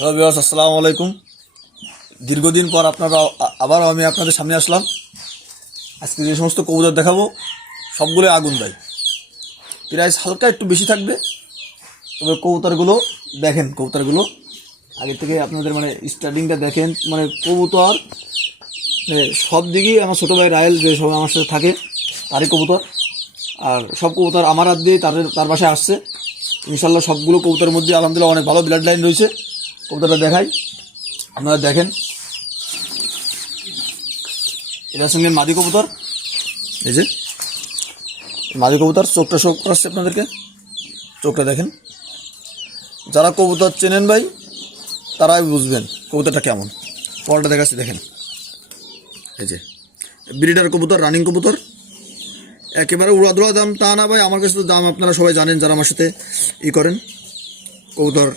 Hello viewers, আসসালামু আলাইকুম। দীর্ঘদিন পর আবার আমি আপনাদের সামনে আসলাম। আজকে যে সমস্ত কবুতর দেখাবো সবগুলো আগুন ভাই, প্রাইস হালকা একটু বেশি থাকবে। তবে কবুতরগুলো দেখেন, কবুতরগুলো আগে থেকে আপনাদের স্টার্টিংটা দেখেন। কবুতর সব দিকেই আমার ছোটো ভাই রায়েল যে সব আমার সাথে থাকে তারই কবুতর, আর সব কবুতর আমার হাত দিয়ে তার বাসায় আসছে। ইনশাল্লাহ সবগুলো কবুতরের মধ্যে আলহামদুলিল্লাহ অনেক ভালো ব্লাড লাইন রয়েছে। কবুতরটা দেখাই, আপনারা দেখেন। এটার সঙ্গে মাদি কবুতর, এই যে মাদি কবুতর, চোখটা শো করাচ্ছে আপনাদেরকে, চোখটা দেখেন। যারা কবুতর চেনেন ভাই তারাই বুঝবেন কবুতরটা কেমন। পরটা দেখাচ্ছি, দেখেন। এই যে ব্রিডার কবুতর, রানিং কবুতর, একেবারে উড়াদুড়া দাম তা না ভাই, আমার কাছে তো দাম আপনারা সবাই জানেন যারা আমার সাথে করেন। কবুতর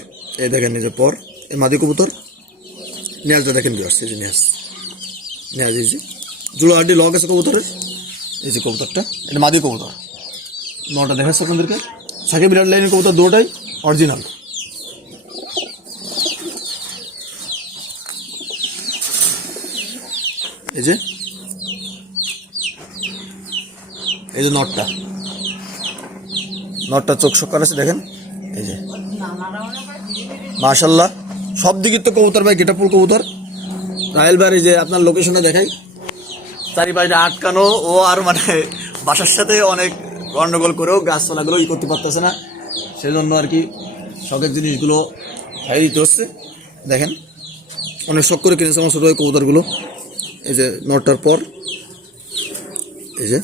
এই দেখেন, এই যে পর এই মাদি কবুতর, নেয়াজটা দেখেন কি আসছে, এই যে নেয়াজ, এই যে জুড়ো হাড্ডি লগ আছে কবুতরের। এই যে কবুতরটা, এটা মাদি কবুতর, নটা দেখাচ্ছে আপনাদেরকে। সাকিব ব্লাড লাইনের কবুতর দুটোটাই অরিজিনাল। এই যে নটটা চোখ সকার আছে দেখেন। এই যে মাশাল্লাহ, সব দিকে তো কবুতর ভাই, গেটাপুর কবুতর। রায়েল ভাই যে আপনার লোকেশনে দেখাই, চারিপাশে আটকানো ও, আর বাসার সাথে অনেক গন্ডগোল করেও গাছপালাগুলো করতে পারতেছে না, সেজন্য আর কি শখের জিনিসগুলো খাই দিতে হচ্ছে। দেখেন অনেক শখ করে কিনেছে আমার ছোটো ভাই কবুতরগুলো। এই যে নটার পর, এই যে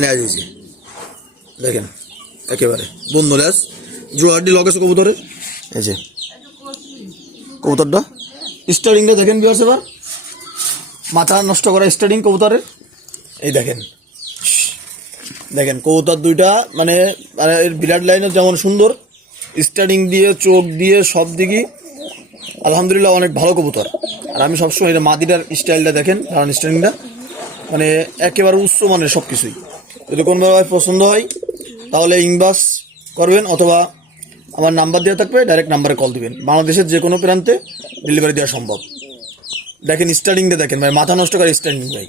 লেজ, এই যে দেখেন একেবারে বন্ধ লেজ, জোয়ারডি লগ আছে কবুতরের। এই যে কবুতরটা স্টারিংটা দেখেন ভিউয়ার্স, এবার মাথা নষ্ট করা স্টারিং কবুতরের। এই দেখেন, দেখেন কবুতর দুইটা এর ব্লাড লাইনের যেমন সুন্দর, স্টারিং দিয়ে চোখ দিয়ে সব দিকে আলহামদুলিল্লাহ অনেক ভালো কবুতর। আর আমি সবসময় এটা মাদিটার স্টাইলটা দেখেন, কারণ স্টারিংটা একেবারে উচ্চ মানের সব কিছুই। যদি কোনোভাবে পছন্দ হয় তাহলে ইনবক্স করবেন, অথবা আমার নাম্বার দেওয়া থাকবে, ডাইরেক্ট নাম্বারে কল দিবেন। বাংলাদেশের যে কোনো প্রান্তে ডেলিভারি দেওয়া সম্ভব। দেখেন স্টার্টিংটা দেখেন ভাই, মাথা নষ্ট করে স্টার্টিং ভাই।